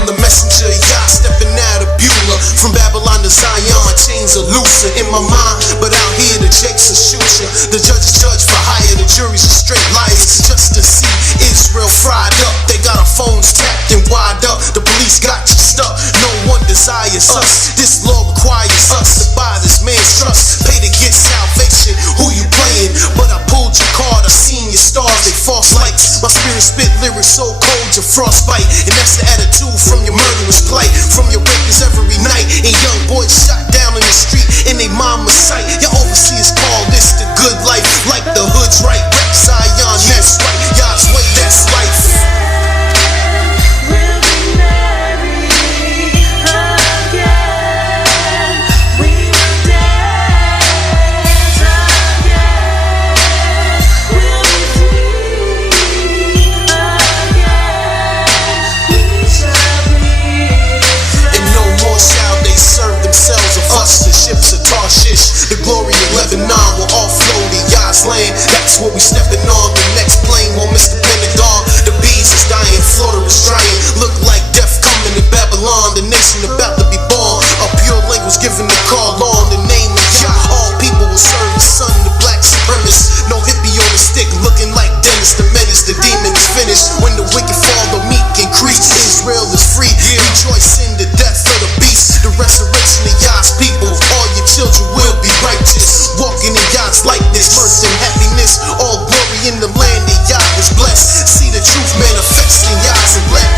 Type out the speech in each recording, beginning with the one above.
I'm the messenger, Yah stepping out of Beulah. From Babylon to Zion, my chains are looser in my mind, but out here the jakes will shoot ya. The judges judge for hire, the juries are straight liars. Just to see Israel fried up, they got our phones tapped and wired up. The police got you stuck, no one desires us. This law requires us to buy this man's trust. Pay to get salvation, who you playing? But I pulled your card, I seen your stars, they false lights. My spirit spit lyrics so cold, your frostbite. And that's the attitude from your murderous plight, from your rapists every night. And young boys shot down in the street in they mama's sight. Your overseers call this the good life, like the hood's right. Rep Zion, that's right. Yah's way, that's life. The glory of Lebanon will all flow to Yah's land. That's what we stepping on. The next plane won't miss the Pentagon. The bees is dying, Florida is drying. Look like death coming to Babylon. The nation about to be born. A pure language giving the call on the name of Yah. All people will serve the son, the black supremacist. No hippie on the stick, looking like Dennis the Menace. The demon is finished. When the wicked fall, the meek increase. Israel is free. Rejoice in the death of the beast. The resurrection of Yah's people. All your children will be righteous, walking in Yah's likeness, mirth and happiness, all glory in the land that Yah is blessed. See the truth manifesting Yah's elect.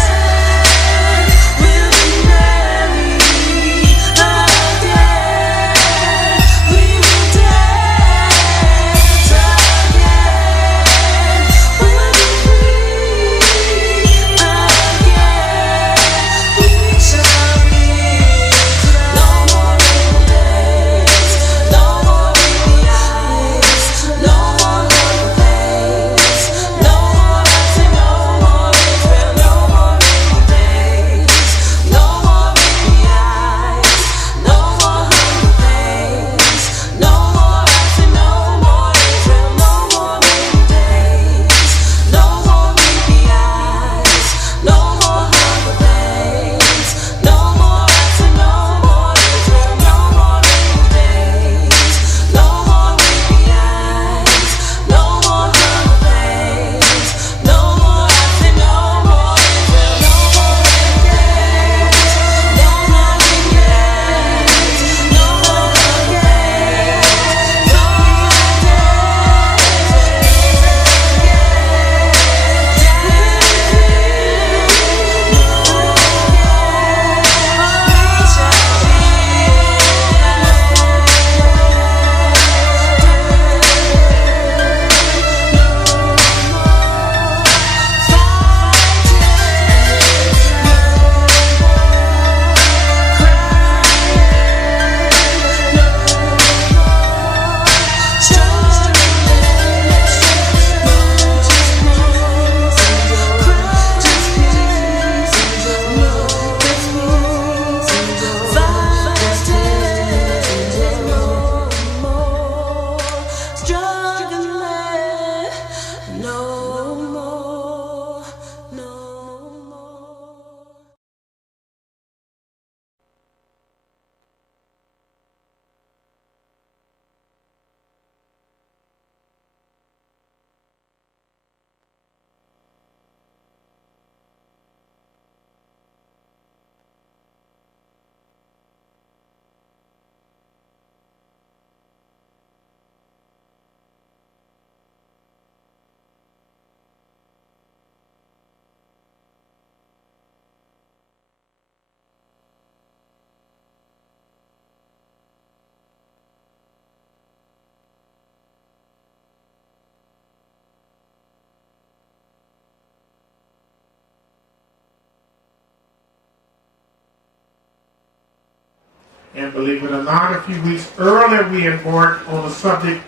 And believe it or not, a few weeks earlier we embarked on the subject,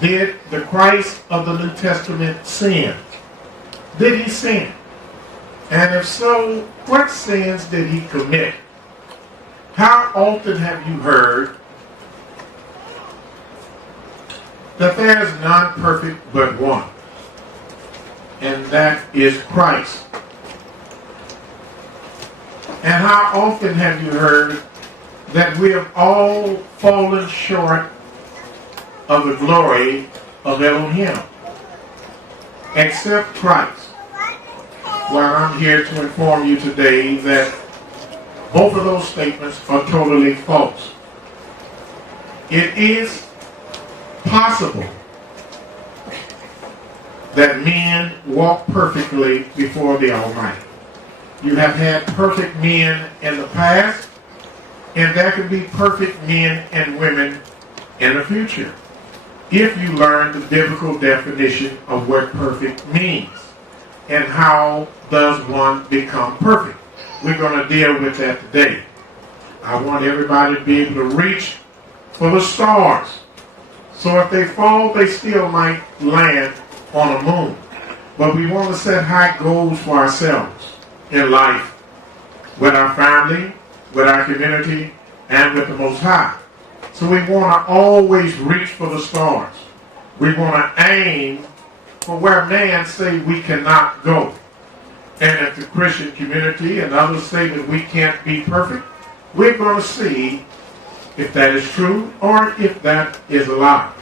did the Christ of the New Testament sin? Did he sin? And if so, what sins did he commit? How often have you heard that there is none perfect but one, and that is Christ? And how often have you heard that we have all fallen short of the glory of Elohim, except Christ? Well, I'm here to inform you today that both of those statements are totally false. It is possible that men walk perfectly before the Almighty. You have had perfect men in the past, and there can be perfect men and women in the future, if you learn the biblical definition of what perfect means and how does one become perfect. We're going to deal with that today. I want everybody to be able to reach for the stars. So if they fall, they still might land on a moon. But we want to set high goals for ourselves in life, with our family, with our community, and with the Most High. So we want to always reach for the stars. We want to aim for where man say we cannot go. And if the Christian community and others say that we can't be perfect, we're going to see if that is true or if that is a lie.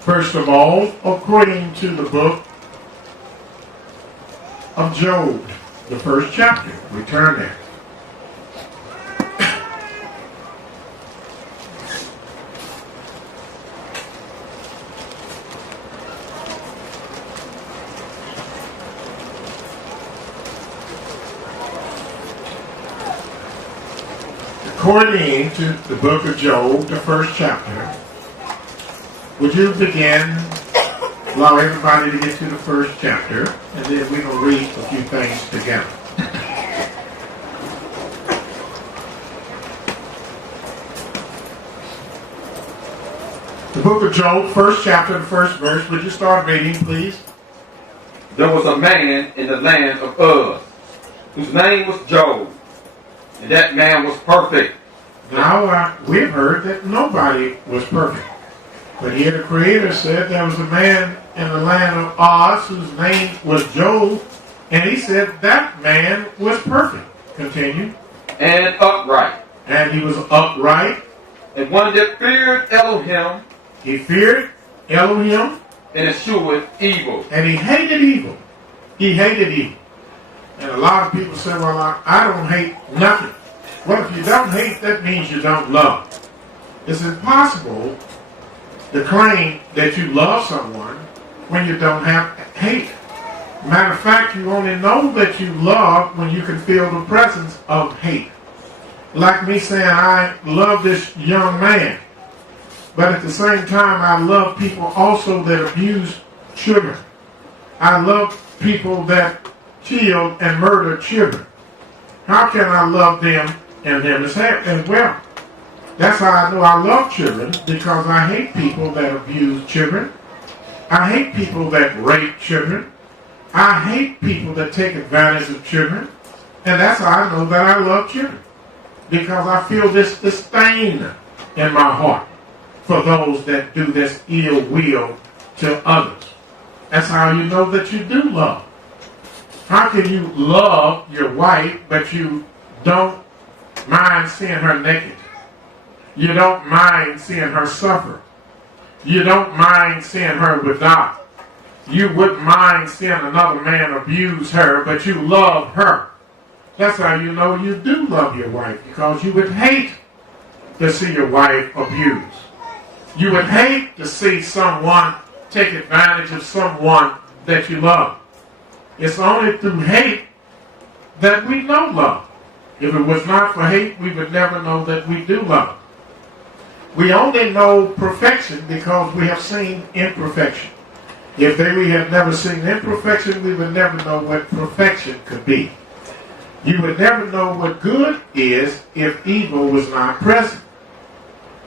First of all, according to the book of Job, the first chapter, we turn there. According to the book of Job, the first chapter, would you begin, allow everybody to get to the first chapter, and then we're going to read a few things together. The book of Job, first chapter, the first verse. Would you start reading, please? There was a man in the land of Uz, whose name was Job, and that man was perfect. Now, we've heard that nobody was perfect. But here the Creator said there was a man in the land of Uz whose name was Job, and he said that man was perfect. Continue. And upright. And he was upright. And one that feared Elohim. He feared Elohim. And eschewed evil. And he hated evil. He hated evil. And a lot of people say, well, I don't hate nothing. Well, if you don't hate, that means you don't love. It's impossible to claim that you love someone when you don't have hate. Matter of fact, you only know that you love when you can feel the presence of hate. Like me saying, I love this young man, but at the same time, I love people also that abuse children. I love people that kill and murder children. How can I love them and them as well? That's how I know I love children, because I hate people that abuse children. I hate people that rape children. I hate people that take advantage of children. And that's how I know that I love children, because I feel this disdain in my heart for those that do this ill will to others. That's how you know that you do love. How can you love your wife, but you don't mind seeing her naked? You don't mind seeing her suffer. You don't mind seeing her without. You wouldn't mind seeing another man abuse her, but you love her. That's how you know you do love your wife, because you would hate to see your wife abused. You would hate to see someone take advantage of someone that you love. It's only through hate that we know love. If it was not for hate, we would never know that we do love. We only know perfection because we have seen imperfection. If we had never seen imperfection, we would never know what perfection could be. You would never know what good is if evil was not present.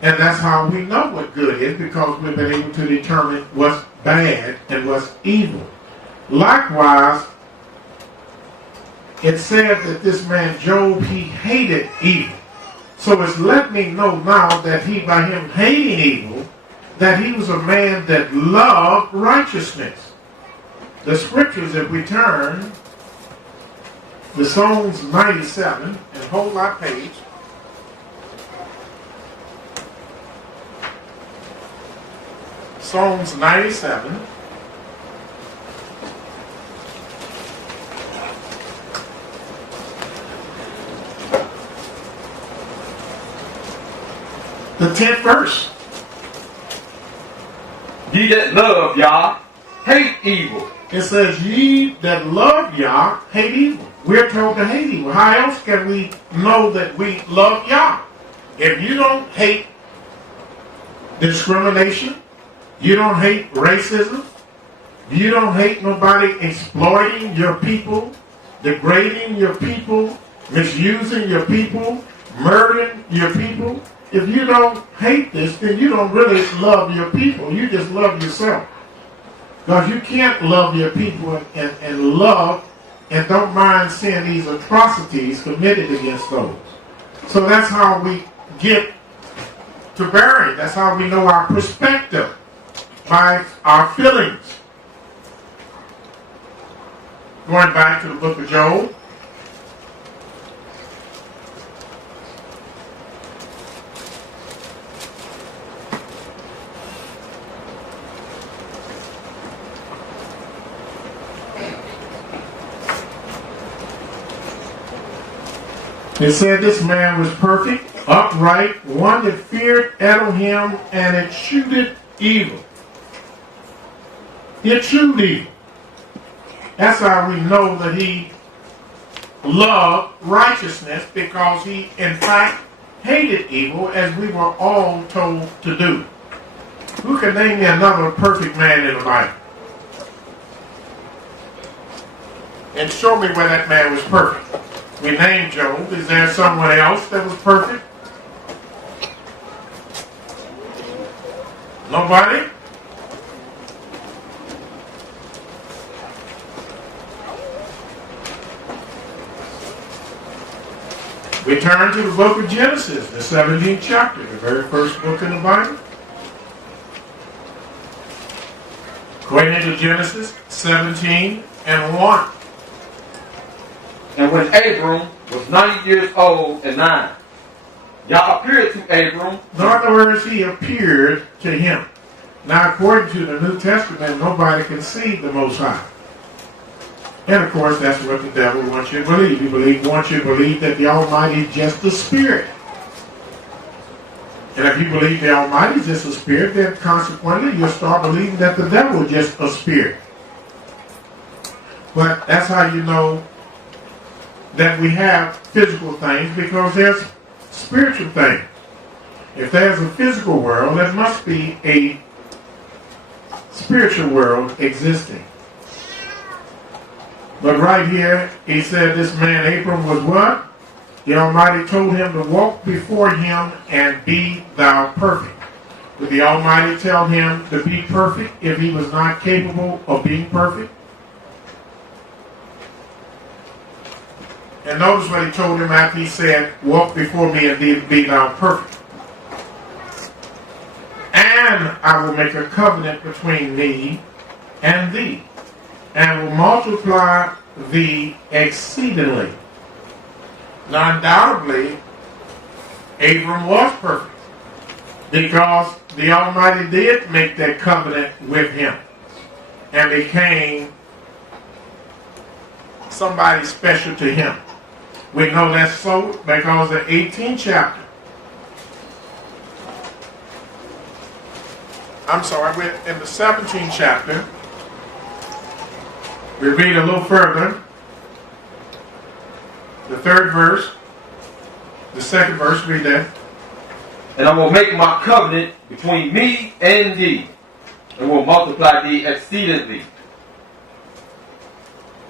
And that's how we know what good is, because we've been able to determine what's bad and what's evil. Likewise, it said that this man Job, he hated evil. So it's let me know now that by him hating evil, that he was a man that loved righteousness. The scriptures, if we turn The Psalms 97, and hold my page. Psalms 97. The 10th verse. Ye that love Yah, hate evil. It says, ye that love Yah, hate evil. We're told to hate evil. How else can we know that we love Yah? If you don't hate discrimination, you don't hate racism, you don't hate nobody exploiting your people, degrading your people, misusing your people, murdering your people. If you don't hate this, then you don't really love your people. You just love yourself. Because you can't love your people and love and don't mind seeing these atrocities committed against those. So that's how we get to bearing. That's how we know our perspective, by our feelings. Going back to the book of Job. It said this man was perfect, upright, one that feared Elohim, and eschewed evil. He eschewed evil. That's how we know that he loved righteousness, because he, in fact, hated evil, as we were all told to do. Who can name me another perfect man in the Bible? And show me where that man was perfect. We named Job. Is there someone else that was perfect? Nobody? We turn to the book of Genesis, the 17th chapter, the very first book in the Bible. Going into Genesis 17 and 1. And when Abram was 90 years old and 9, Yah appeared to Abram. In other words, he appeared to him. Now, according to the New Testament, nobody can see the Most High. And of course, that's what the devil wants you to believe. He wants you to believe that the Almighty is just a spirit. And if you believe the Almighty is just a spirit, then consequently, you'll start believing that the devil is just a spirit. But that's how you know that we have physical things, because there's spiritual things. If there's a physical world, there must be a spiritual world existing. But right here, he said this man Abram was what? The Almighty told him to walk before him and be thou perfect. Did the Almighty tell him to be perfect if he was not capable of being perfect? And notice what he told him after he said, walk before me and be thou perfect. And I will make a covenant between me and thee, and will multiply thee exceedingly. Now undoubtedly, Abram was perfect, because the Almighty did make that covenant with him and became somebody special to him. We know that's so because the 18th chapter. We're in the 17th chapter. We read a little further. The 3rd verse. The 2nd verse, read that. And I will make my covenant between me and thee, and will multiply thee exceedingly.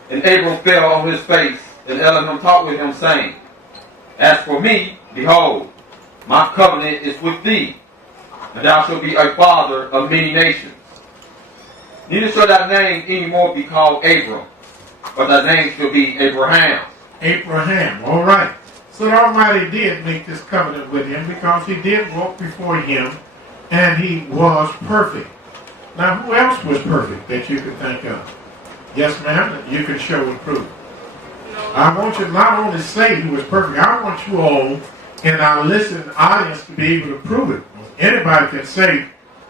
And Abram fell on his face, and Elohim talked with him, saying, As for me, behold, my covenant is with thee, and thou shalt be a father of many nations. Neither shall thy name any more be called Abram, but thy name shall be Abraham. Abraham, all right. So the Almighty did make this covenant with him, because he did walk before him, and he was perfect. Now, who else was perfect that you can think of? Yes, ma'am, you can show and prove. I want you to not only say he was perfect, I want you all in our listening audience to be able to prove it. Anybody can say,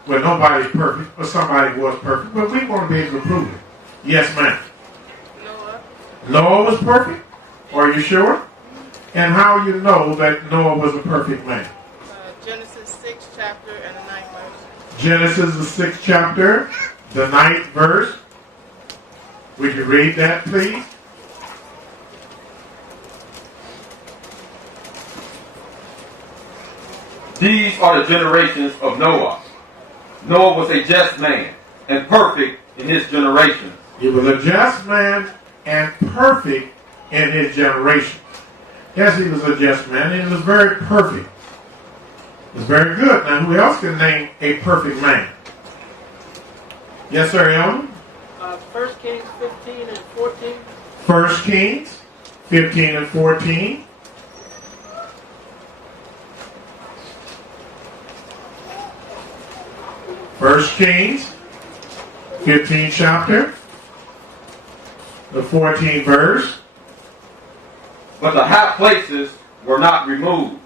well, nobody's perfect, or somebody was perfect, but we want to be able to prove it. Yes, ma'am. Noah was perfect? Are you sure? And how you know that Noah was a perfect man? Genesis 6 chapter and the 9th verse. Genesis the 6th chapter, the 9th verse. Would you read that, please? These are the generations of Noah. Noah was a just man and perfect in his generation. He was a just man and perfect in his generation. Yes, he was a just man and he was very perfect. He was very good. Now, who else can name a perfect man? Yes, sir, Elton? 1 Kings 15 and 14. 1 Kings 15 and 14. First Kings 15 chapter, the 14th verse. But the high places were not removed.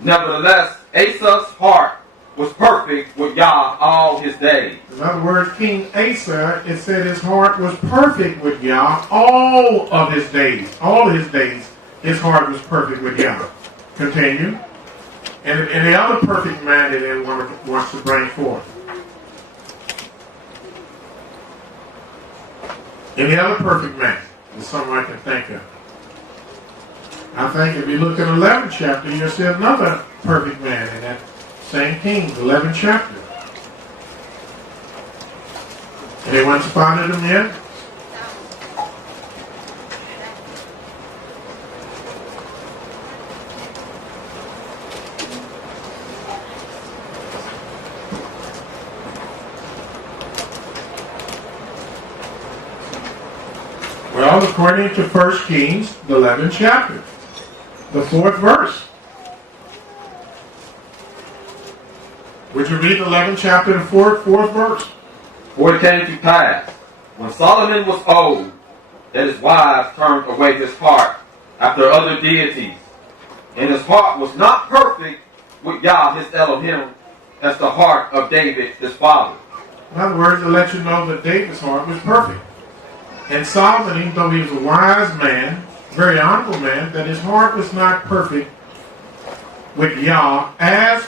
Nevertheless, Asa's heart was perfect with Yah all his days. In other words, King Asa, it said his heart was perfect with Yah all of his days. All of his days, his heart was perfect with Yah. Continue. And the other perfect man that anyone wants to bring forth. Any other perfect man is someone I can think of. I think if you look at 11th chapter, you'll see another perfect man in that same Kings, 11th chapter. Anyone spotted him yet? Well, according to 1 Kings, the 11th chapter, the 4th verse. Would you read the 11th chapter, the 4th verse? For it came to pass, when Solomon was old, that his wives turned away his heart after other deities, and his heart was not perfect with Yah his Elohim, as the heart of David his father. In other words, to let you know that David's heart was perfect. And Solomon, even though he was a wise man, very honorable man, that his heart was not perfect with Yah, as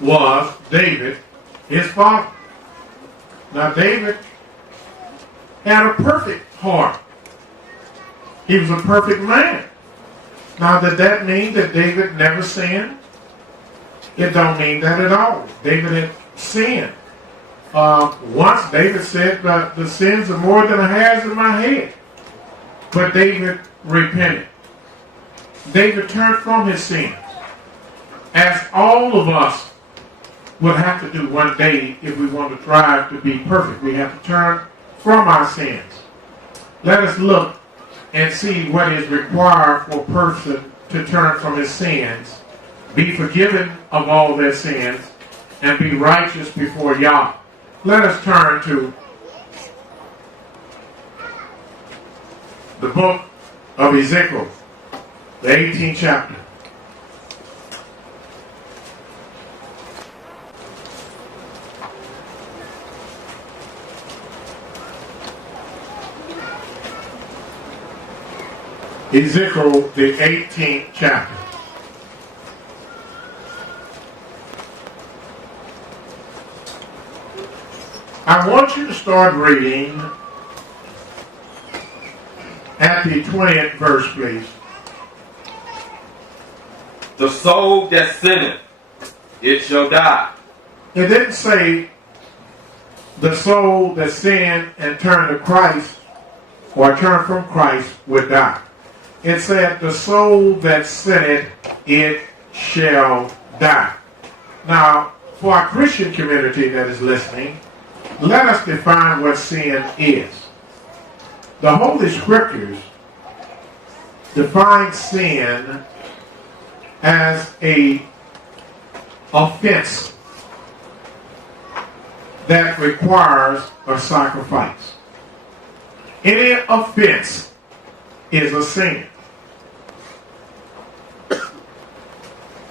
was David, his father. Now, David had a perfect heart. He was a perfect man. Now, did that mean that David never sinned? It don't mean that at all. David had sinned. Once David said, the sins are more than a hairs in my head. But David repented. David turned from his sins. As all of us will have to do one day if we want to strive to be perfect. We have to turn from our sins. Let us look and see what is required for a person to turn from his sins, be forgiven of all their sins, and be righteous before Yah. Let us turn to the book of Ezekiel, the 18th chapter. Ezekiel, the 18th chapter. I want you to start reading at the 20th verse, please. The soul that sinneth, it shall die. It didn't say the soul that sinned and turned to Christ or turned from Christ would die. It said the soul that sinneth, it shall die. Now, for our Christian community that is listening, let us define what sin is. The Holy Scriptures define sin as an offense that requires a sacrifice. Any offense is a sin.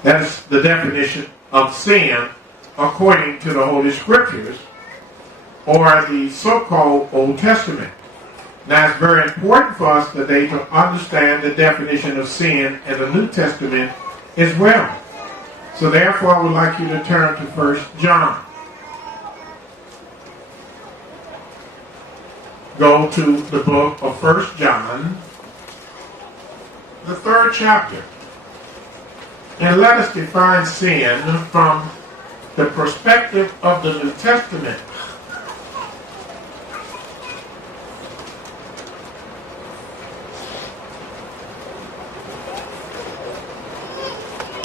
That's the definition of sin according to the Holy Scriptures or the so-called Old Testament. Now, it's very important for us today to understand the definition of sin in the New Testament as well. So therefore, I would like you to turn to 1 John. Go to the book of 1 John, the 3rd chapter. And let us define sin from the perspective of the New Testament.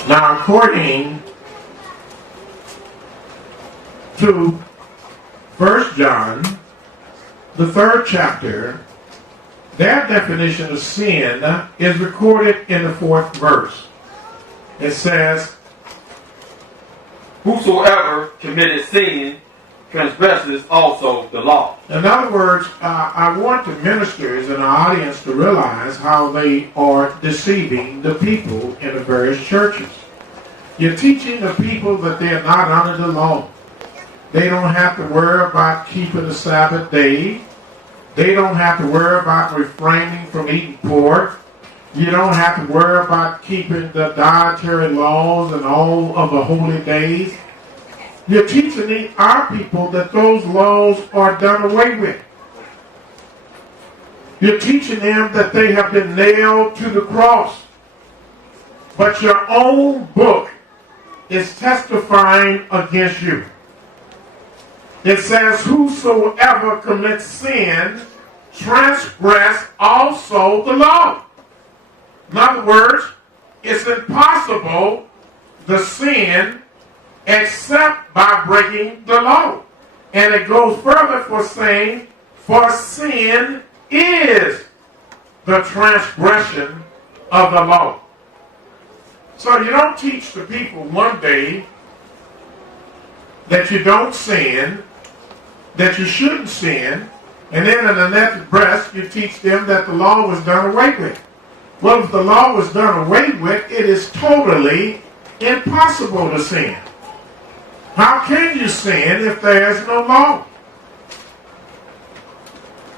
Now, according to 1 John, the 3rd chapter, their definition of sin is recorded in the 4th verse. It says, Whosoever committed sin transgresses also the law. In other words, I want the ministers and our audience to realize how they are deceiving the people in the various churches. You're teaching the people that they are not under the law. They don't have to worry about keeping the Sabbath day. They don't have to worry about refraining from eating pork. You don't have to worry about keeping the dietary laws and all of the holy days. You're teaching our people that those laws are done away with. You're teaching them that they have been nailed to the cross. But your own book is testifying against you. It says, whosoever commits sin transgress also the law. In other words, it's impossible to sin except by breaking the law. And it goes further for saying, for sin is the transgression of the law. So you don't teach the people one day that you don't sin, that you shouldn't sin, and then in the next breath you teach them that the law was done away with. Well, if the law was done away with, it is totally impossible to sin. How can you sin if there is no law?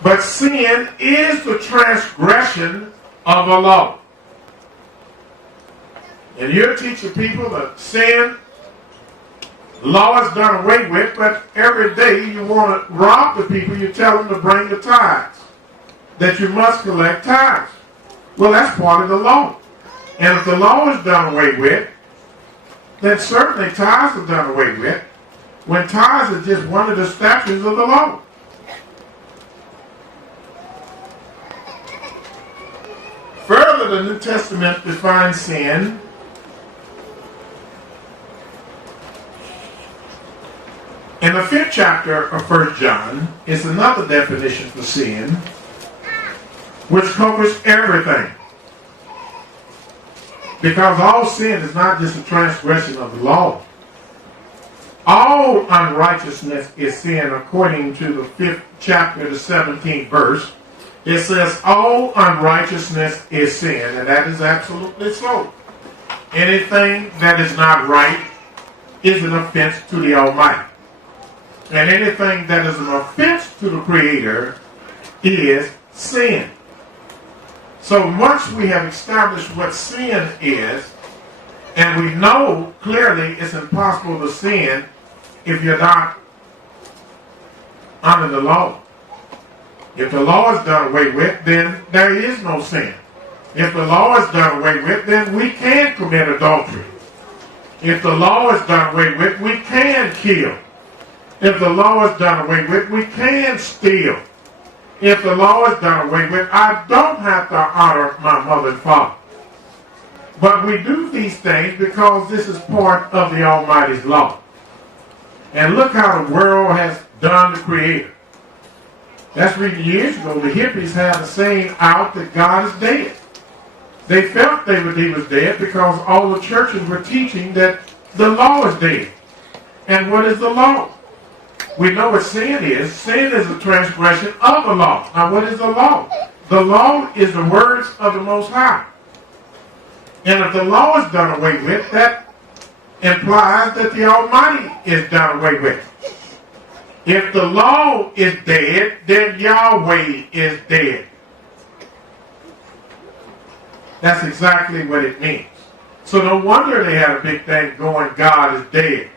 But sin is the transgression of the law. And you're teaching people that sin, law is done away with, but every day you want to rob the people, you tell them to bring the tithes, that you must collect tithes. Well, that's part of the law. And if the law is done away with, then certainly tithes are done away with, when tithes are just one of the statutes of the law. Further, the New Testament defines sin in the 5th chapter of 1 John is another definition for sin, which covers everything. Because all sin is not just a transgression of the law. All unrighteousness is sin, according to the 5th chapter, the 17th verse. It says all unrighteousness is sin, and that is absolutely so. Anything that is not right is an offense to the Almighty. And anything that is an offense to the Creator is sin. So once we have established what sin is, and we know clearly it's impossible to sin if you're not under the law. If the law is done away with, then there is no sin. If the law is done away with, then we can commit adultery. If the law is done away with, we can kill. If the law is done away with, we can steal. If the law is done away with, I don't have to honor my mother and father. But we do these things because this is part of the Almighty's law. And look how the world has done the Creator. That's reason years ago the hippies had a saying out that God is dead. They felt he was dead because all the churches were teaching that the law is dead. And what is the law? We know what sin is. Sin is a transgression of the law. Now what is the law? The law is the words of the Most High. And if the law is done away with, that implies that the Almighty is done away with. If the law is dead, then Yahweh is dead. That's exactly what it means. So no wonder they had a big thing going, God is dead.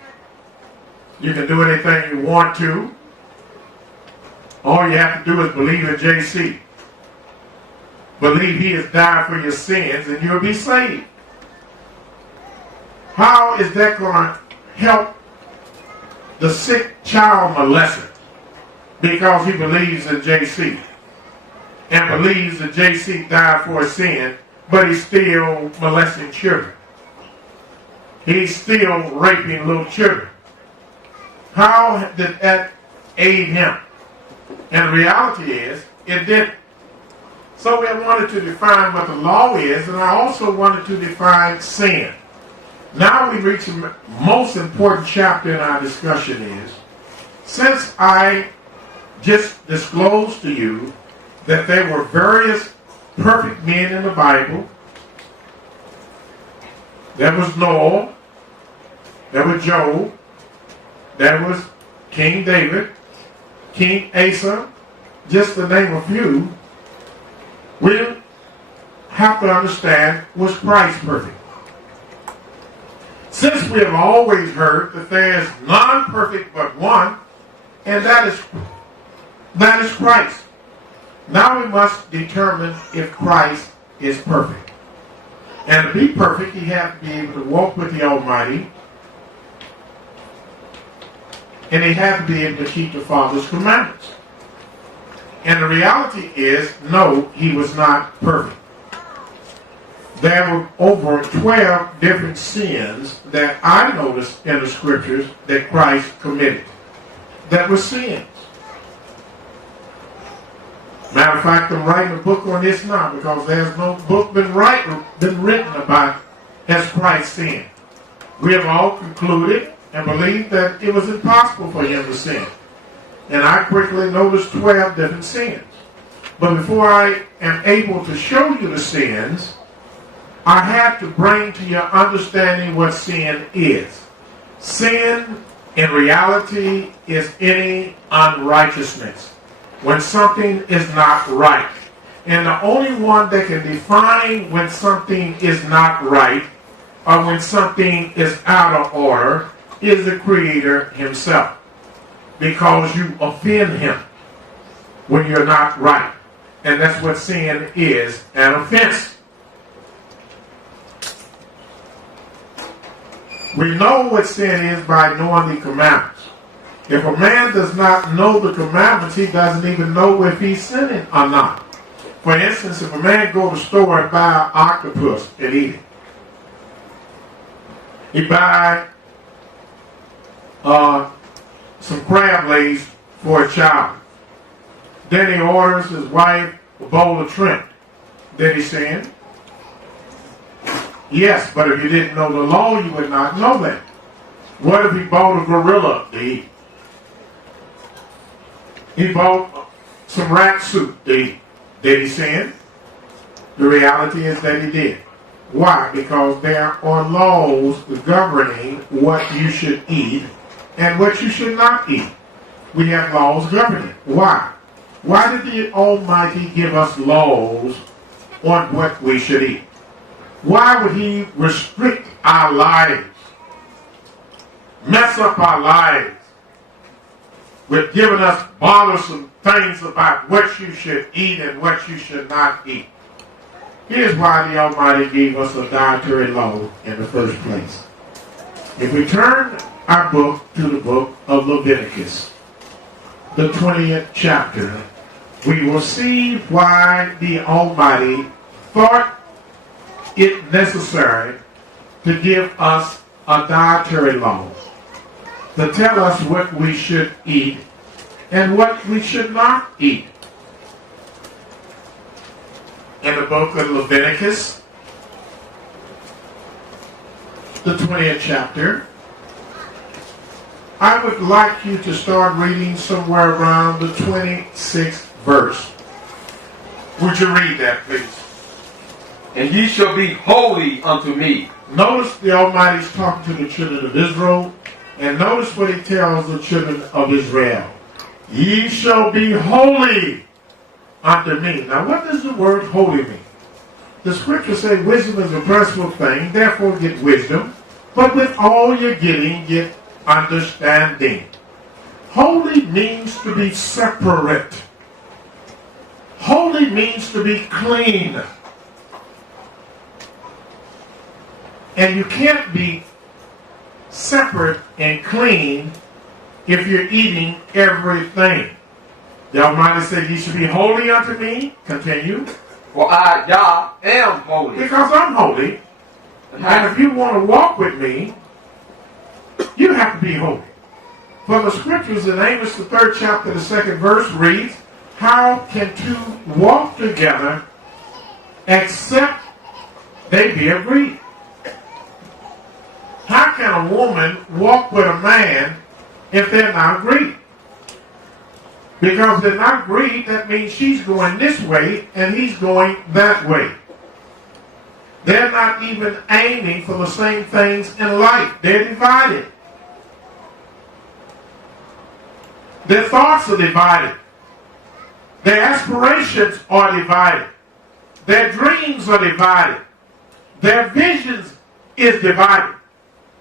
You can do anything you want to. All you have to do is believe in JC. Believe he has died for your sins and you'll be saved. How is that going to help the sick child molester? Because he believes in JC. And believes that JC died for his sin, but he's still molesting children. He's still raping little children. How did that aid him? And the reality is, it didn't. So we wanted to define what the law is, and I also wanted to define sin. Now we reach the most important chapter in our discussion is, since I just disclosed to you that there were various perfect men in the Bible, there was Noah, there was Job, there was King David, King Asa, just to name a few, we have to understand, was Christ perfect? Since we have always heard that there is none perfect but one, and that is Christ. Now we must determine if Christ is perfect. And to be perfect, he has to be able to walk with the Almighty, and he has to be able to keep the Father's commandments. And the reality is, no, he was not perfect. There were over 12 different sins that I noticed in the scriptures that Christ committed. That were sins. Matter of fact, I'm writing a book on this now because there's no book been written about has Christ sinned. We have all concluded and believed that it was impossible for him to sin. And I quickly noticed 12 different sins. But before I am able to show you the sins, I have to bring to your understanding what sin is. Sin, in reality, is any unrighteousness. When something is not right. And the only one that can define when something is not right or when something is out of order is the Creator himself. Because you offend him when you're not right. And that's what sin is, an offense. We know what sin is by knowing the commandments. If a man does not know the commandments, he doesn't even know if he's sinning or not. For instance, if a man go to the store and buy an octopus and eat it, he buy some crab legs for a child. Then he orders his wife a bowl of shrimp. Did he sin? Yes, but if you didn't know the law, you would not know that. What if he bought a gorilla to eat? He bought some rat soup to eat. Did he sin? The reality is that he did. Why? Because there are laws governing what you should eat and what you should not eat. We have laws governing. Why? Why did the Almighty give us laws on what we should eat? Why would he restrict our lives, mess up our lives, with giving us bothersome things about what you should eat and what you should not eat? Here's why the Almighty gave us a dietary law in the first place. If we turn our book to the book of Leviticus, the 20th chapter, we will see why the Almighty thought it necessary to give us a dietary law to tell us what we should eat and what we should not eat. In the book of Leviticus, the 20th chapter, I would like you to start reading somewhere around the 26th verse. Would you read that, please? And ye shall be holy unto me. Notice the Almighty's talking to the children of Israel, and notice what he tells the children of Israel. Ye shall be holy unto me. Now, what does the word holy mean? The scriptures say wisdom is a principal thing, therefore get wisdom, but with all you're getting, get understanding. Holy means to be separate. Holy means to be clean. And you can't be separate and clean if you're eating everything. The Almighty said, ye should be holy unto me. Continue. For I, Yah, am holy. Because I'm holy. And if you want to walk with me, you have to be holy. For the scriptures in Amos, the 3rd chapter, the 2nd verse reads, how can two walk together except they be agreed? How can a woman walk with a man if they're not agreed? Because they're not agreed, that means she's going this way and he's going that way. They're not even aiming for the same things in life. They're divided. Their thoughts are divided. Their aspirations are divided. Their dreams are divided. Their visions is divided.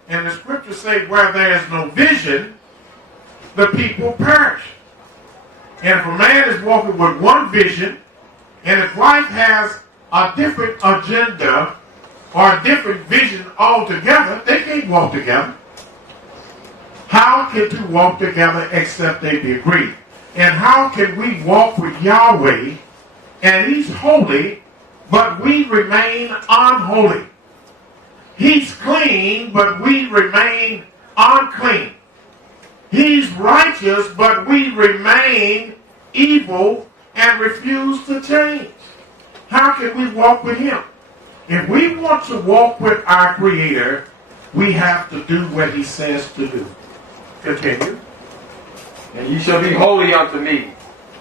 And the scriptures say where there is no vision, the people perish. And if a man is walking with one vision and his wife has a different agenda or a different vision altogether, they can't walk together. How can two walk together except they be agreed? And how can we walk with Yahweh and he's holy, but we remain unholy? He's clean, but we remain unclean. He's righteous, but we remain evil and refuse to change. How can we walk with him? If we want to walk with our Creator, we have to do what he says to do. Continue. And ye shall be holy unto me,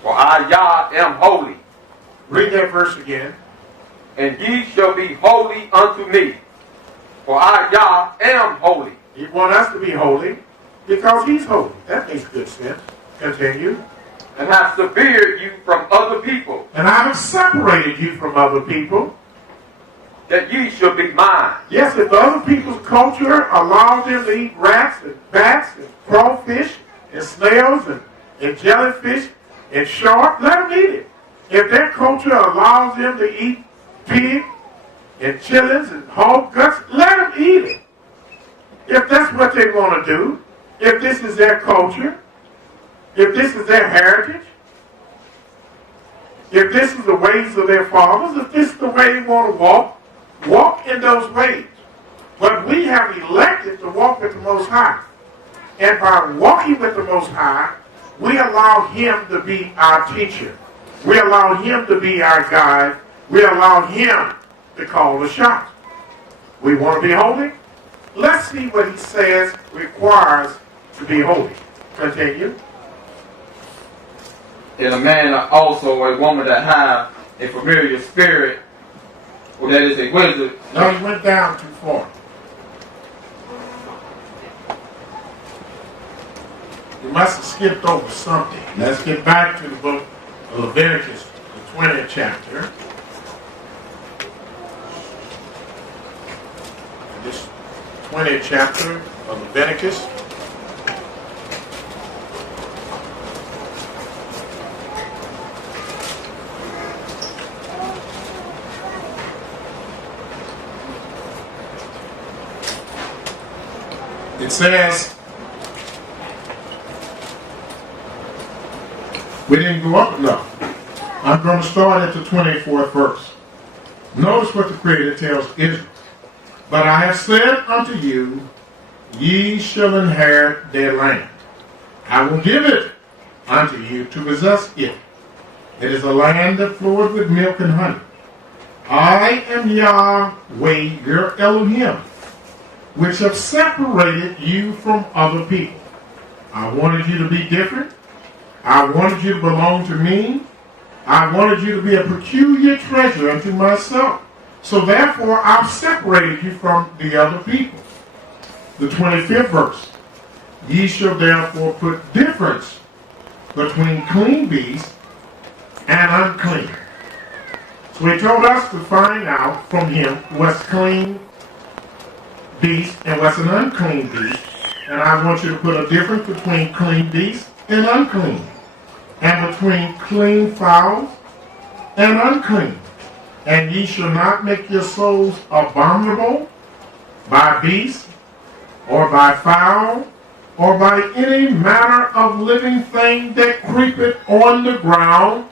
for I, Yah, am holy. Read that verse again. And ye shall be holy unto me, for I, Yah, am holy. He wants us to be holy because he's holy. That makes good sense. Continue. And have severed you from other people, And I have separated you from other people. that ye shall be mine. Yes, if the other people's culture allows them to eat rats and bats and crawfish and snails and jellyfish and shark, let them eat it. If their culture allows them to eat pig and chitlins and hog guts, let them eat it. If that's what they want to do, if this is their culture, if this is their heritage, if this is the ways of their fathers, if this is the way they want to walk in those ways. But we have elected to walk with the Most High. And by walking with the Most High, we allow him to be our teacher. We allow him to be our guide. We allow him to call the shots. We want to be holy? Let's see what he says requires to be holy. Continue. And a man also, a woman that have a familiar spirit, or that is a wizard. No, he went down too far. You must have skipped over something. Let's get back to the book of Leviticus, the 20th chapter. This 20th chapter of Leviticus. It says, we didn't go up enough. I'm going to start at the 24th verse. Notice what the Creator tells Israel. But I have said unto you, ye shall inherit their land. I will give it unto you to possess it. It is a land that floweth with milk and honey. I am Yahweh, your Elohim, which have separated you from other people. I wanted you to be different. I wanted you to belong to me. I wanted you to be a peculiar treasure unto myself. So therefore, I've separated you from the other people. The 25th verse. Ye shall therefore put difference between clean beasts and unclean. So he told us to find out from him what's clean beast and what's an unclean beast. And I want you to put a difference between clean beasts and unclean. And between clean fowls and unclean. And ye shall not make your souls abominable by beast, or by fowl, or by any manner of living thing that creepeth on the ground,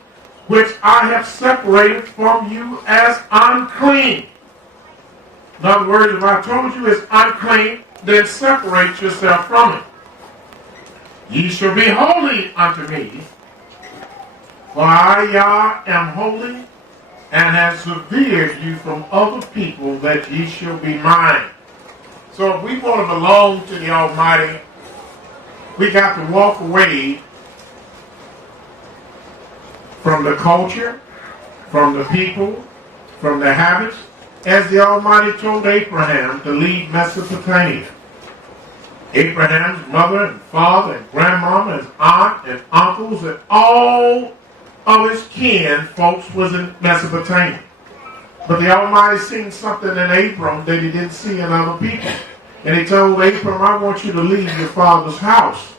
which I have separated from you as unclean. In other words, if I told you it's unclean, then separate yourself from it. Ye shall be holy unto me, for I, Yah, am holy, and have severed you from other people, that ye shall be mine. So if we want to belong to the Almighty, we got to walk away from the culture, from the people, from the habits, as the Almighty told Abraham to leave Mesopotamia. Abraham's mother and father and grandmama and aunt and uncles and all of his kin folks was in Mesopotamia. But the Almighty seen something in Abram that he didn't see in other people. And he told Abram, I want you to leave your father's house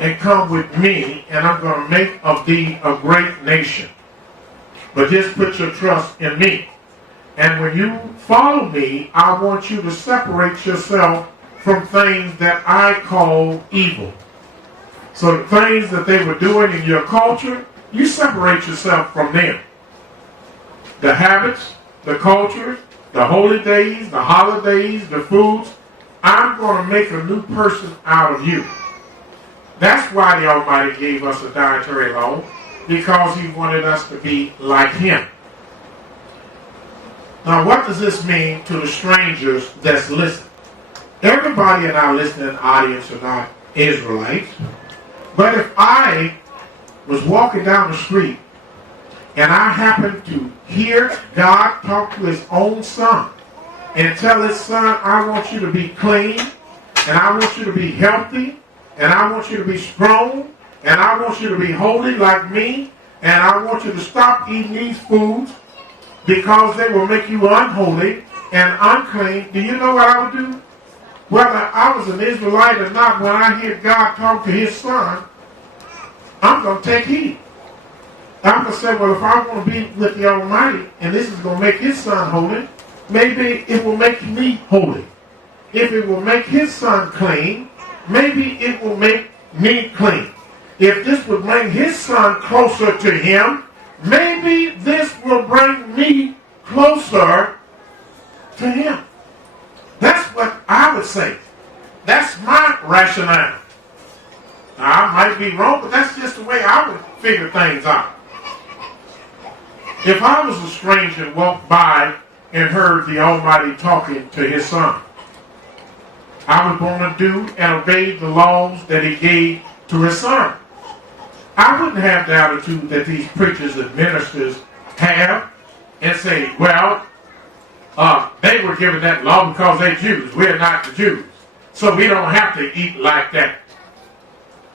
and come with me, and I'm going to make of thee a great nation. But just put your trust in me. And when you follow me, I want you to separate yourself from things that I call evil. So the things that they were doing in your culture, you separate yourself from them. The habits, the cultures, the holy days, the holidays, the foods, I'm going to make a new person out of you. That's why the Almighty gave us a dietary law, because he wanted us to be like him. Now, what does this mean to the strangers that's listening? Everybody in our listening audience are not Israelites. But if I was walking down the street and I happened to hear God talk to his own son and tell his son, I want you to be clean, and I want you to be healthy, and I want you to be strong, and I want you to be holy like me, and I want you to stop eating these foods because they will make you unholy and unclean, do you know what I would do? Whether I was an Israelite or not, when I hear God talk to his son, I'm going to take heed. I'm going to say, well, if I want to be with the Almighty, and this is going to make his son holy, maybe it will make me holy. If it will make his son clean, maybe it will make me clean. If this would bring his son closer to him, maybe this will bring me closer to him. That's what I would say. That's my rationale. Now, I might be wrong, but that's just the way I would figure things out. If I was a stranger and walked by and heard the Almighty talking to his son, I would want to do and obey the laws that he gave to his son. I wouldn't have the attitude that these preachers and ministers have and say, well, they were given that law because they're Jews. We're not the Jews. So we don't have to eat like that.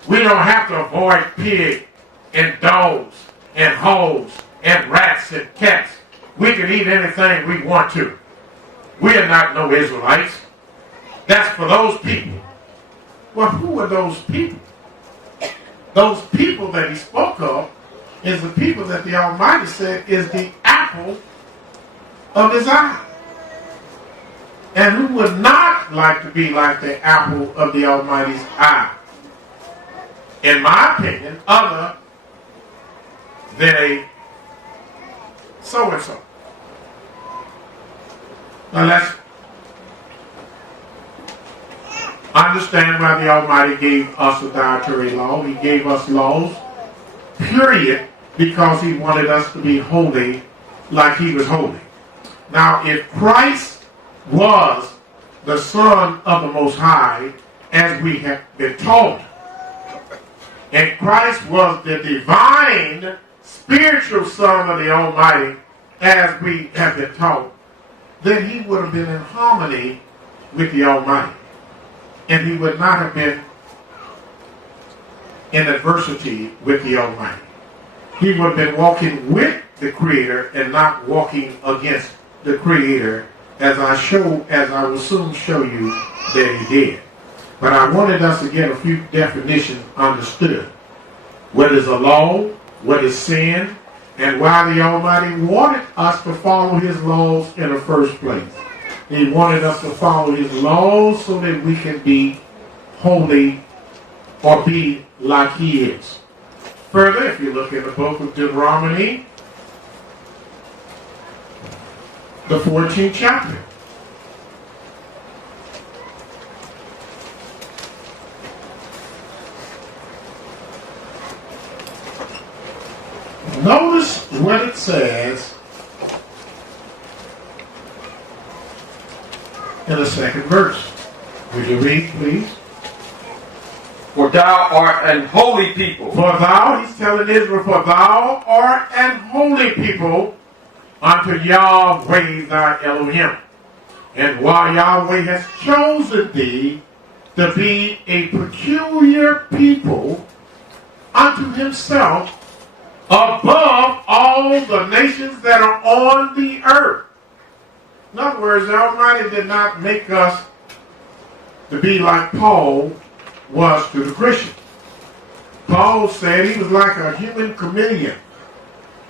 We don't have to avoid pig and dogs and hogs and rats and cats. We can eat anything we want to. We are not no Israelites. That's for those people. Well, who are those people? Those people that he spoke of is the people that the Almighty said is the apple of his eye. And who would not like to be like the apple of the Almighty's eye? In my opinion, other than a so-and-so. Now let's understand why the Almighty gave us a dietary law. He gave us laws, period, because he wanted us to be holy like he was holy. Now, if Christ was the Son of the Most High, as we have been taught, and Christ was the divine spiritual Son of the Almighty, as we have been taught, then he would have been in harmony with the Almighty. And he would not have been in adversity with the Almighty. He would have been walking with the Creator and not walking against the Creator, as I will soon show you that he did. But I wanted us to get a few definitions understood. What is a law? What is sin? And why the Almighty wanted us to follow his laws in the first place. He wanted us to follow his laws so that we can be holy or be like he is. Further, if you look at the book of Deuteronomy, the 14th chapter. Notice what it says in the second verse. Would you read, please? For thou art an holy people. For thou, he's telling Israel, for thou art an holy people unto Yahweh thy Elohim. And while Yahweh has chosen thee to be a peculiar people unto himself above all the nations that are on the earth. In other words, the Almighty did not make us to be like Paul was to the Christians. Paul said he was like a human chameleon.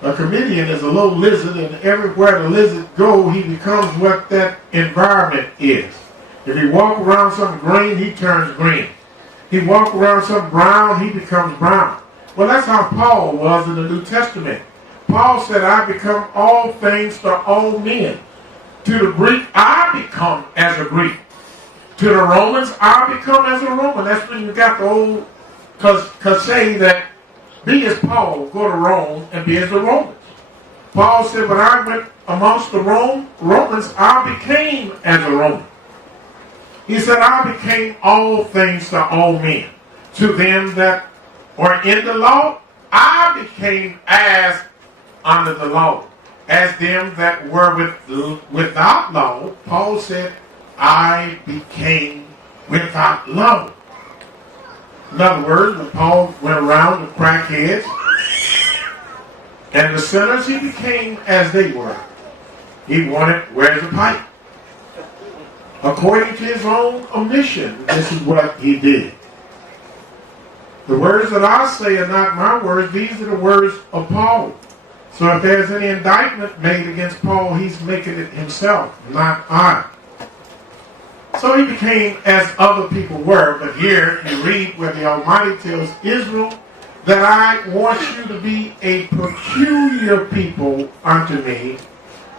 A chameleon is a little lizard, and everywhere the lizard goes, he becomes what that environment is. If he walks around something green, he turns green. He walks around something brown, he becomes brown. Well, that's how Paul was in the New Testament. Paul said, I become all things to all men. To the Greek, I become as a Greek. To the Romans, I become as a Roman. That's when you got the old saying that be as Paul, go to Rome, and be as the Romans. Paul said, when I went amongst the Romans, I became as a Roman. He said, I became all things to all men. To them that are in the law, I became as under the law. As them that were without law, Paul said, I became without law. In other words, when Paul went around the crackheads and the sinners, he became as they were. He wanted, where's the pipe? According to his own omission, this is what he did. The words that I say are not my words, these are the words of Paul. So if there's any indictment made against Paul, he's making it himself, not I. So he became as other people were, but here you read where the Almighty tells Israel that I want you to be a peculiar people unto me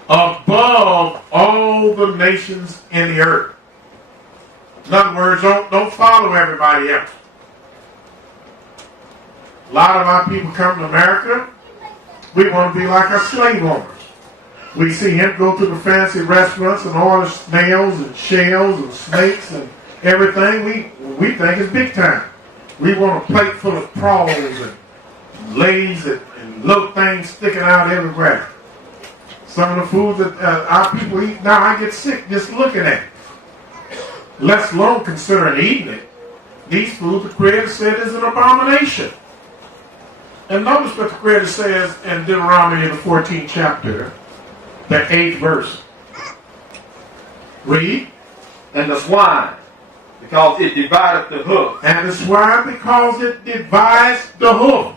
above all the nations in the earth. In other words, don't follow everybody else. A lot of our people come to America, we want to be like our slave owners. We see him go to the fancy restaurants and order snails and shells and snakes and everything. We think it's big time. We want a plate full of prawns and legs and little things sticking out everywhere. Some of the food that our people eat now, I get sick just looking at it. Let alone considering eating it. These foods, the Creator said, is an abomination. And notice what the Creator says in Deuteronomy, the 14th chapter, the 8th verse. Read. And the swine, because it divideth the hoof. And the swine, because it divides the hoof.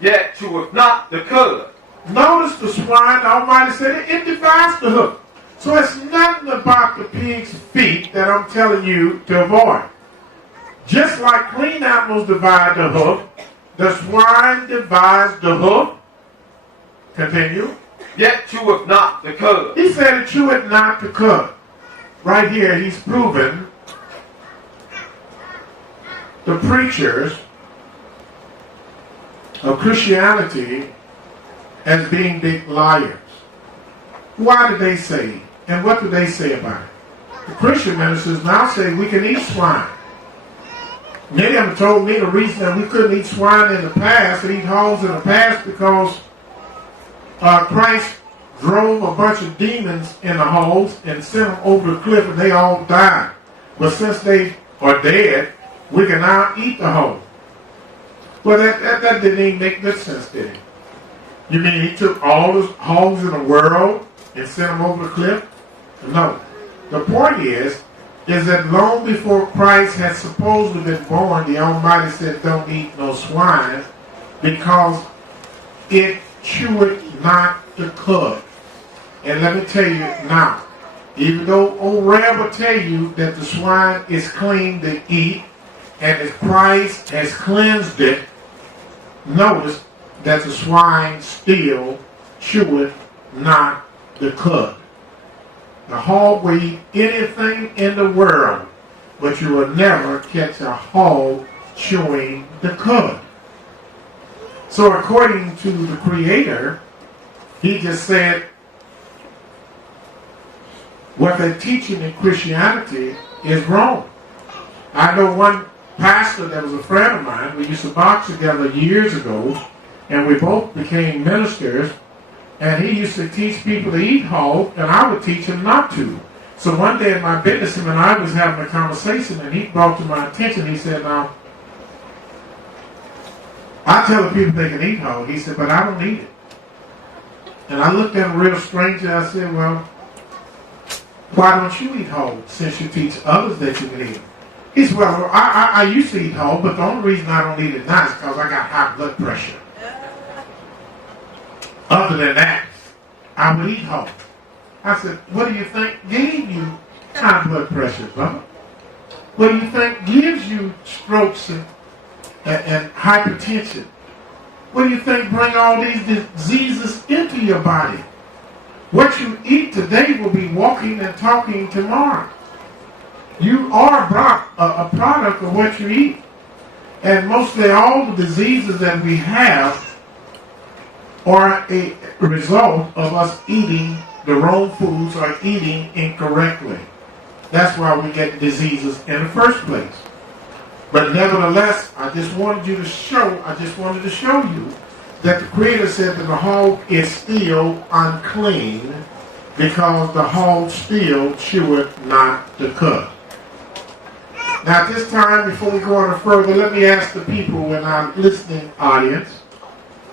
Yet cheweth not the cud. Notice the swine, the Almighty said, it divides the hoof. So it's nothing about the pig's feet that I'm telling you to avoid. Just like clean animals divide the hoof, the swine divides the hoof. Continue. Yet cheweth not the cud. He said it cheweth not the cud. Right here he's proven the preachers of Christianity as being big liars. Why did they say, and what do they say about it? The Christian ministers now say we can eat swine. Many of them told me the reason that we couldn't eat swine in the past, and eat hogs in the past, because Christ drove a bunch of demons in the holes and sent them over the cliff and they all died. But since they are dead, we can now eat the whole. Well, that didn't even make good sense, did it? You mean he took all the holes in the world and sent them over the cliff? No. The point is that long before Christ had supposedly been born, the Almighty said, don't eat no swine, because it cheweth not the cud. And let me tell you now, even though Moreh will tell you that the swine is clean to eat, and if Christ has cleansed it, notice that the swine still cheweth not the cud. The hog will eat anything in the world, but you will never catch a hog chewing the cud. So according to the Creator, he just said, what they're teaching in Christianity is wrong. I know one pastor that was a friend of mine. We used to box together years ago, and we both became ministers, and he used to teach people to eat hog, and I would teach him not to. So one day in my business, him and I was having a conversation, and he brought to my attention, he said, now, I tell the people they can eat hog. He said, but I don't eat it. And I looked at him real strangely. I said, well, why don't you eat hog since you teach others that you can eat it? He said, well, I used to eat hog, but the only reason I don't eat it now is because I got high blood pressure. Other than that, I would eat hog. I said, what do you think gave you high blood pressure, brother? What do you think gives you strokes and hypertension? What do you think bring all these diseases into your body? What you eat today will be walking and talking tomorrow. You are a product of what you eat. And mostly all the diseases that we have are a result of us eating the wrong foods or eating incorrectly. That's why we get diseases in the first place. But nevertheless, I just wanted to show you that the Creator said that the hog is still unclean because the hog still cheweth not the cud. Now at this time, before we go on further, let me ask the people in our listening audience,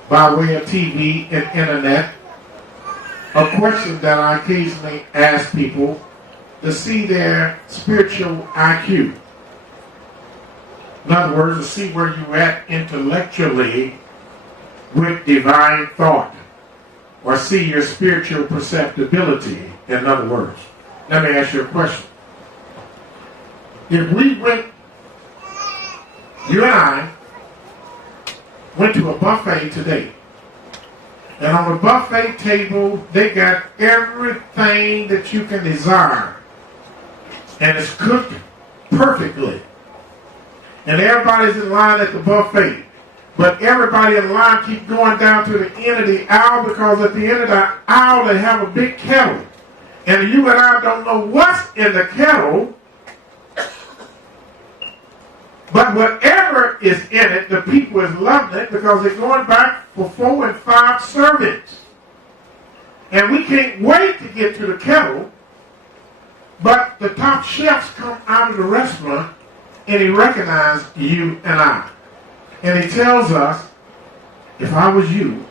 by way of TV and internet, a question that I occasionally ask people to see their spiritual IQ. In other words, to see where you're at intellectually with divine thought, or see your spiritual perceptibility, in other words. Let me ask you a question. If we went, you and I, went to a buffet today, and on the buffet table, they got everything that you can desire, and it's cooked perfectly. And everybody's in line at the buffet. But everybody in line keep going down to the end of the aisle, because at the end of the aisle they have a big kettle. And you and I don't know what's in the kettle. But whatever is in it, the people is loving it because they're going back for 4 and 5 servings. And we can't wait to get to the kettle. But the top chefs come out of the restaurant and he recognized you and I. And he tells us, if I was you,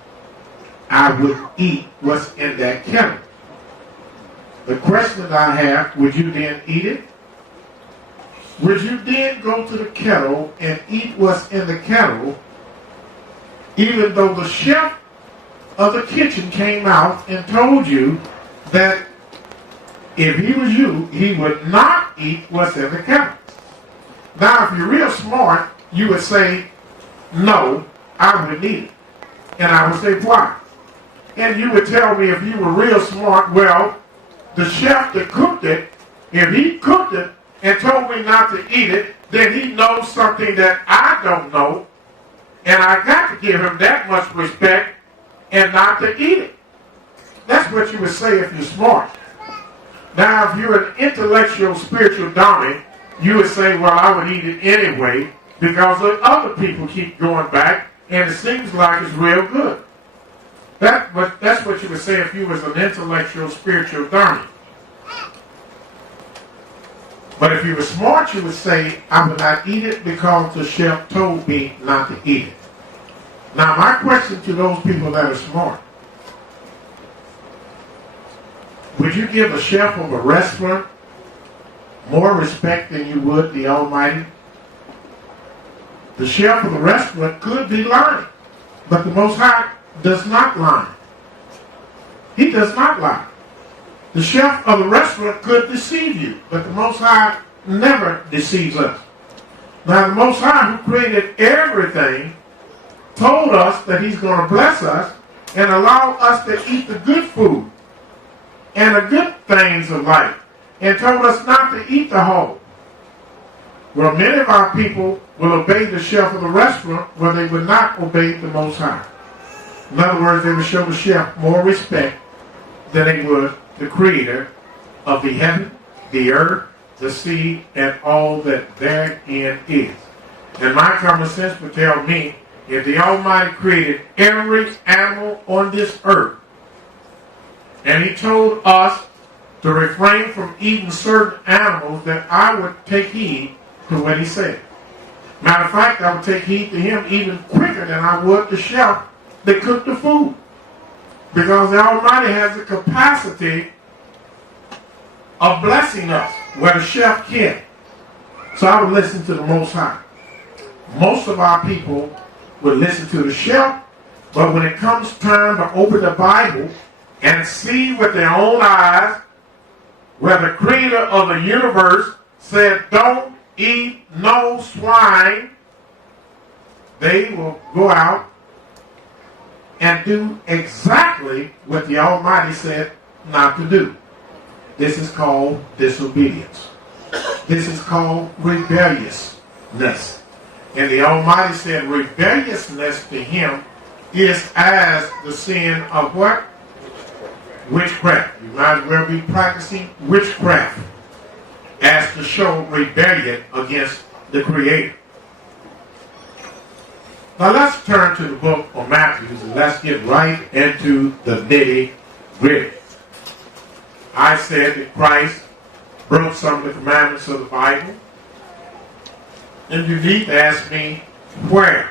I would eat what's in that kettle. The question that I have, would you then eat it? Would you then go to the kettle and eat what's in the kettle, even though the chef of the kitchen came out and told you that if he was you, he would not eat what's in the kettle? Now, if you're real smart, you would say, no, I wouldn't eat it. And I would say, why? And you would tell me, if you were real smart, well, the chef that cooked it, if he cooked it and told me not to eat it, then he knows something that I don't know, and I got to give him that much respect and not to eat it. That's what you would say if you're smart. Now, if you're an intellectual, spiritual dummy, you would say, well, I would eat it anyway because the other people keep going back and it seems like it's real good. That's what you would say if you was an intellectual, spiritual dummy. But if you were smart, you would say, I would not eat it because the chef told me not to eat it. Now, my question to those people that are smart, would you give a chef of a restaurant more respect than you would the Almighty? The chef of the restaurant could be lying, but the Most High does not lie. He does not lie. The chef of the restaurant could deceive you, but the Most High never deceives us. Now, the Most High, who created everything, told us that He's going to bless us and allow us to eat the good food and the good things of life, and told us not to eat the whole. Well, many of our people will obey the chef of the restaurant where they would not obey the Most High. In other words, they would show the chef more respect than they would the Creator of the heaven, the earth, the sea, and all that therein is. And my common sense would tell me, if the Almighty created every animal on this earth, and He told us to refrain from eating certain animals, that I would take heed to what He said. Matter of fact, I would take heed to Him even quicker than I would the chef that cooked the food. Because the Almighty has the capacity of blessing us where the chef can't. So I would listen to the Most High. Most of our people would listen to the chef, but when it comes time to open the Bible and see with their own eyes where the Creator of the universe said, don't eat no swine, they will go out and do exactly what the Almighty said not to do. This is called disobedience. This is called rebelliousness. And the Almighty said rebelliousness to Him is as the sin of what? Witchcraft. You might as well be practicing witchcraft as to show rebellion against the Creator. Now let's turn to the book of Matthew and let's get right into the nitty-gritty. I said that Christ broke some of the commandments of the Bible. And you need to ask me where.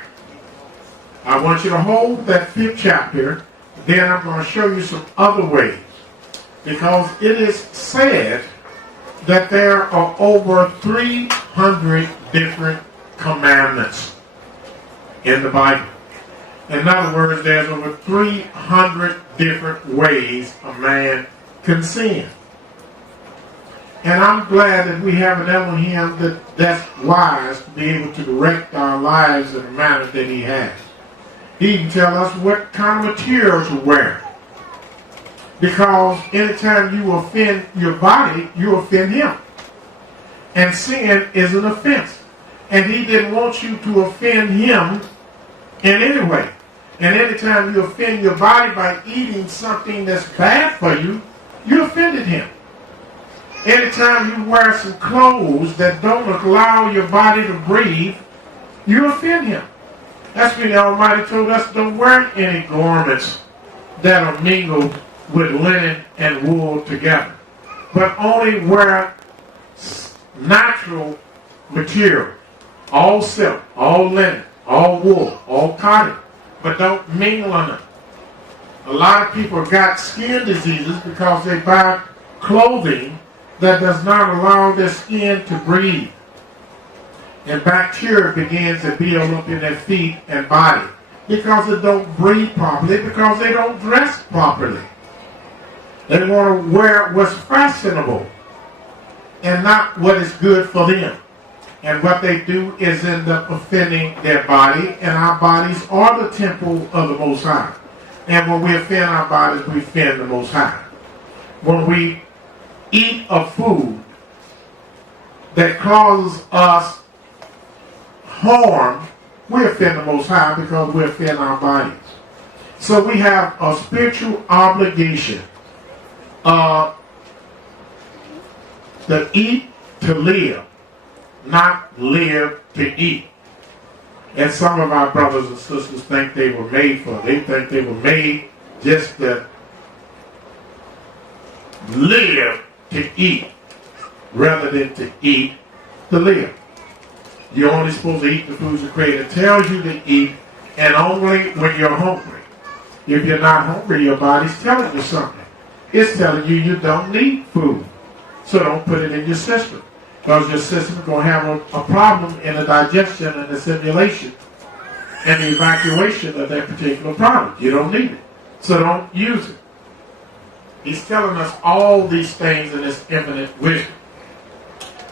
I want you to hold that 5th chapter. Then I'm going to show you some other ways. Because it is said that there are over 300 different commandments in the Bible. In other words, there's over 300 different ways a man can sin. And I'm glad that we have an Elohim that's wise to be able to direct our lives in the manner that He has. He can tell us what kind of material to wear. Because anytime you offend your body, you offend Him. And sin is an offense. And He didn't want you to offend Him in any way. And anytime you offend your body by eating something that's bad for you, you offended Him. Anytime you wear some clothes that don't allow your body to breathe, you offend Him. That's when the Almighty told us don't wear any garments that are mingled with linen and wool together, but only wear natural material, all silk, all linen, all wool, all cotton, but don't mingle on them. A lot of people got skin diseases because they buy clothing that does not allow their skin to breathe. And bacteria begins to build up in their feet and body because they don't breathe properly, because they don't dress properly. They want to wear what's fashionable and not what is good for them. And what they do is end up offending their body, and our bodies are the temple of the Most High. And when we offend our bodies, we offend the Most High. When we eat a food that causes us harm, we offend the Most High because we offend our bodies. So we have a spiritual obligation to eat to live, not live to eat. And some of our brothers and sisters think they were made for it. They think they were made just to live to eat rather than to eat to live. You're only supposed to eat the foods the Creator tells you to eat, and only when you're hungry. If you're not hungry, your body's telling you something. It's telling you you don't need food. So don't put it in your system. Because your system is going to have a problem in the digestion and the assimilation and the evacuation of that particular product. You don't need it. So don't use it. He's telling us all these things in His infinite wisdom.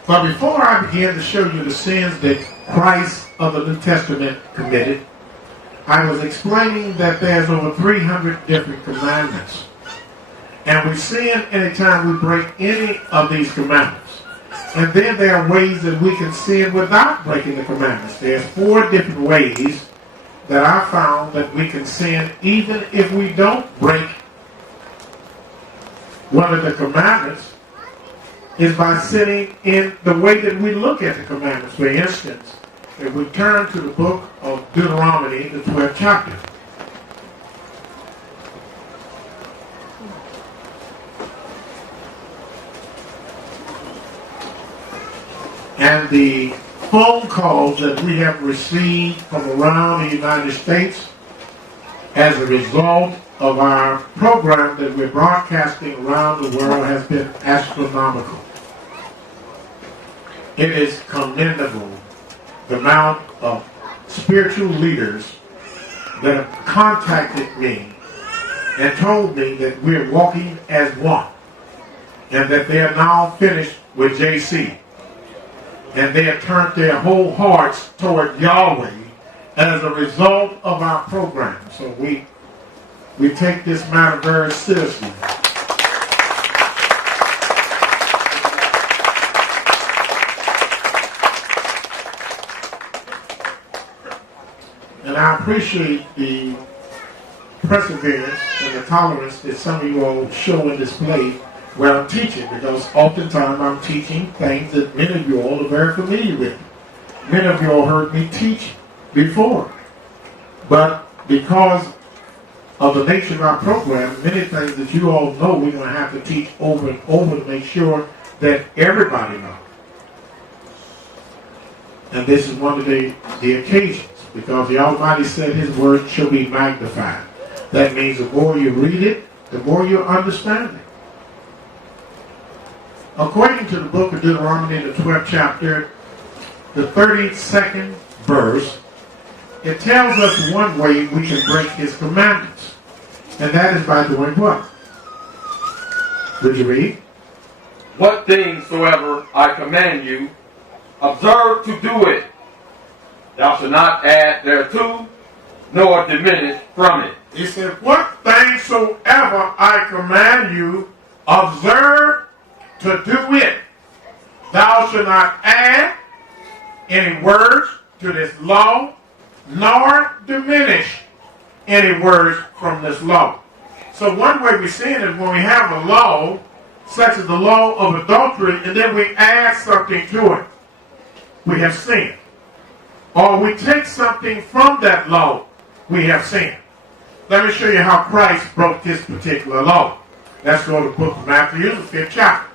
But before I begin to show you the sins that Christ of the New Testament committed, I was explaining that there's over 300 different commandments. And we sin anytime we break any of these commandments. And then there are ways that we can sin without breaking the commandments. There's 4 different ways that I found that we can sin even if we don't break one of the commandments, is by sinning in the way that we look at the commandments. For instance, if we turn to the book of Deuteronomy, the 12th chapter. And the phone calls that we have received from around the United States as a result of our program that we're broadcasting around the world has been astronomical. It is commendable the amount of spiritual leaders that have contacted me and told me that we're walking as one and that they are now finished with JC. And they have turned their whole hearts toward Yahweh as a result of our program. So we take this matter very seriously. And I appreciate the perseverance and the tolerance that some of you all show and display where I'm teaching, because oftentimes I'm teaching things that many of you all are very familiar with. Many of you all heard me teach before. But because of the nature of our program, many things that you all know we're going to have to teach over and over to make sure that everybody knows. And this is one of the occasions, because the Almighty said His word shall be magnified. That means the more you read it, the more you understand it. According to the book of Deuteronomy, the 12th chapter, the 32nd verse, it tells us one way we can break His commandments. And that is by doing what? Would you read? What things soever I command you, observe to do it. Thou shalt not add thereto, nor diminish from it. He said, what things soever I command you, observe to do it. Thou shalt not add any words to this law, nor diminish any words from this law. So one way we sin is when we have a law, such as the law of adultery, and then we add something to it. We have sinned. Or we take something from that law, we have sinned. Let me show you how Christ broke this particular law. Let's go to the book of Matthew, the 5th chapter.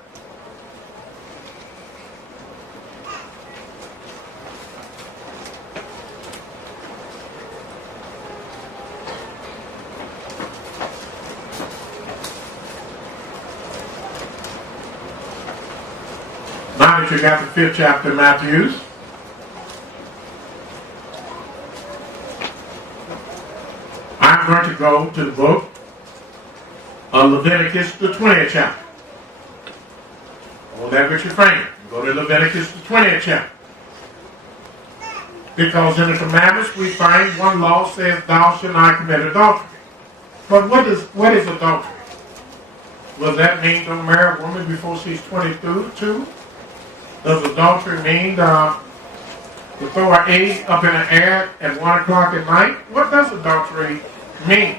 Now that you got the 5th chapter of Matthew, I'm going to go to the book of Leviticus, the 20th chapter. Hold that with your finger. Go to Leviticus, the 20th chapter. Because in the commandments we find one law says, thou shalt not commit adultery. But what is adultery? Does that mean don't marry a woman before she's 22? Does adultery mean to throw an egg up in the air at 1 o'clock at night? What does adultery mean?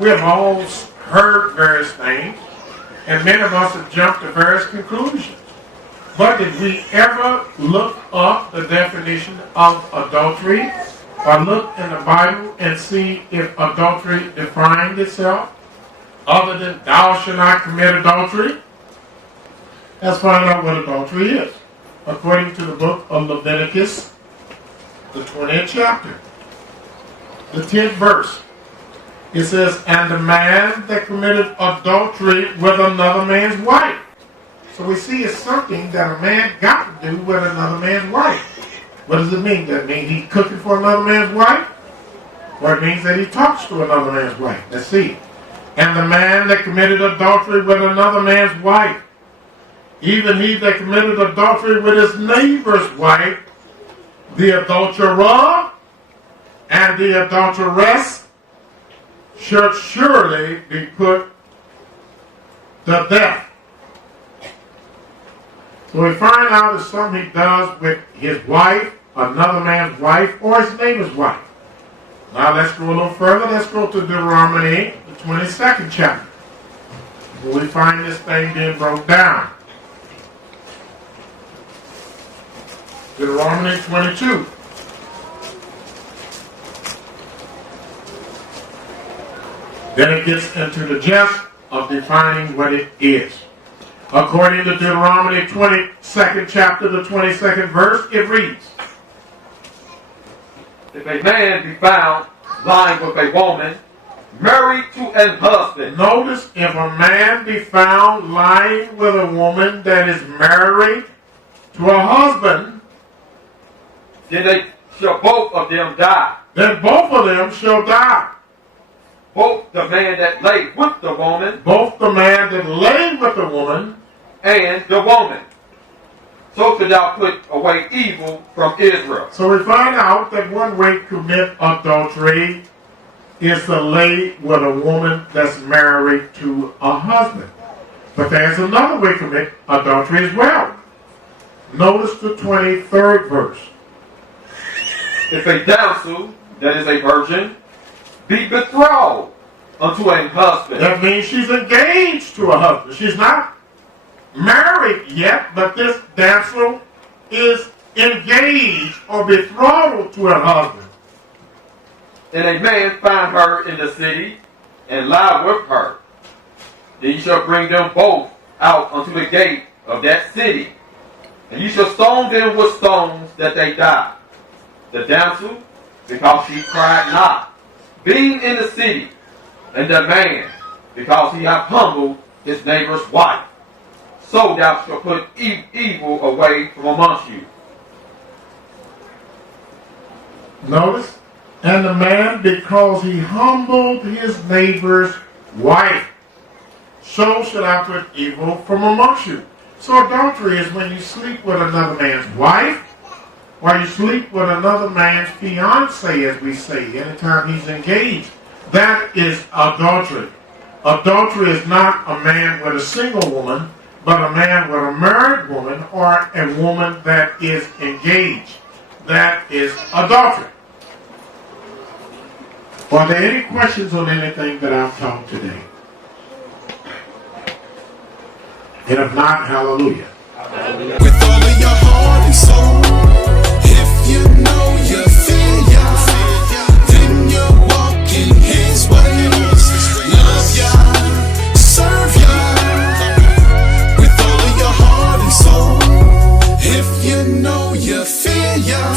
We have all heard various things, and many of us have jumped to various conclusions. But did we ever look up the definition of adultery or look in the Bible and see if adultery defined itself other than thou shalt not commit adultery? Let's find out what adultery is. According to the book of Leviticus, the 20th chapter, the 10th verse, it says, and the man that committed adultery with another man's wife. So we see it's something that a man got to do with another man's wife. What does it mean? Does it mean he's cooking for another man's wife? Or it means that he talks to another man's wife. Let's see. And the man that committed adultery with another man's wife, even he that committed adultery with his neighbor's wife, the adulterer and the adulteress should surely be put to death. So we find out it's something he does with his wife, another man's wife, or his neighbor's wife. Now let's go a little further. Let's go to Deuteronomy, the 22nd chapter, where we find this thing being broke down. Deuteronomy 22. Then it gets into the gist of defining what it is. According to Deuteronomy 22nd chapter, the 22nd verse, it reads, if a man be found lying with a woman married to an husband. Notice, if a man be found lying with a woman that is married to a husband, then they shall both of them die. Then both of them shall die. Both the man that lay with the woman. Both the man that lay with the woman. And the woman. So shalt thou put away evil from Israel. So we find out that one way to commit adultery is to lay with a woman that's married to a husband. But there's another way to commit adultery as well. Notice the 23rd verse. If a damsel that is a virgin be betrothed unto a husband. That means she's engaged to a husband. She's not married yet, but this damsel is engaged or betrothed to her husband. And a man find her in the city and lie with her. Then you shall bring them both out unto the gate of that city, and you shall stone them with stones that they die. The damsel, because she cried not, being in the city, and the man, because he hath humbled his neighbor's wife. So thou shalt put evil away from amongst you. Notice, and the man, because he humbled his neighbor's wife, so shall I put evil from amongst you. So adultery is when you sleep with another man's wife, or you sleep with another man's fiancé, as we say, anytime he's engaged. That is adultery. Adultery is not a man with a single woman, but a man with a married woman or a woman that is engaged. That is adultery. Are there any questions on anything that I've taught today? And if not, hallelujah. With all of your heart and soul, if you know you fear Yah, then you're walking His ways. Love Yah, serve Yah. With all of your heart and soul, if you know you fear Yah,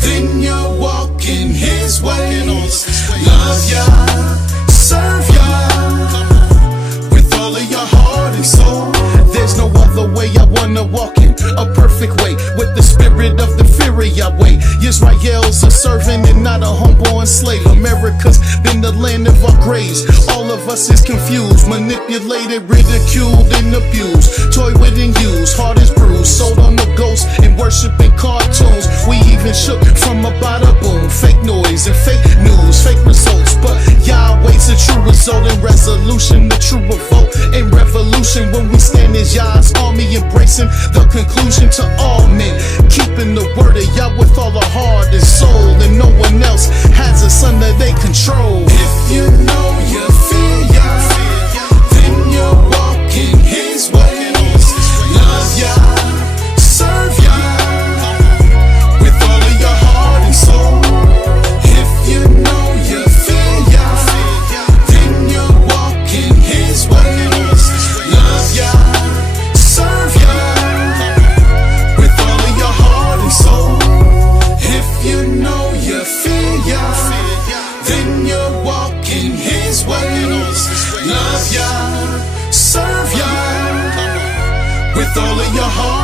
then you're walking His ways. Love Yah, serve Yah. With all of your heart and soul, there's no other way I wanna walk in a perfect way, with the spirit of the fury Yahweh. Israel's a servant and not a homeborn slave. America's been the land of our graves. All of us is confused, manipulated, ridiculed, and abused. Toyed with and used, heart is bruised, sold on the ghost and worshiping cartoons. We even shook from a bada boom. Fake noise and fake news, fake results, but Yahweh's a true result and resolution, the true revolt and revolution. When we stand as Yah's army, embracing the conclusion to all men, keeping the word of Yah with all our heart and soul, and no one else has us under their control. If you know you fear Yah, then you're walking His ways. Love Yah, serve Yah. With all of your heart and soul, all of your heart.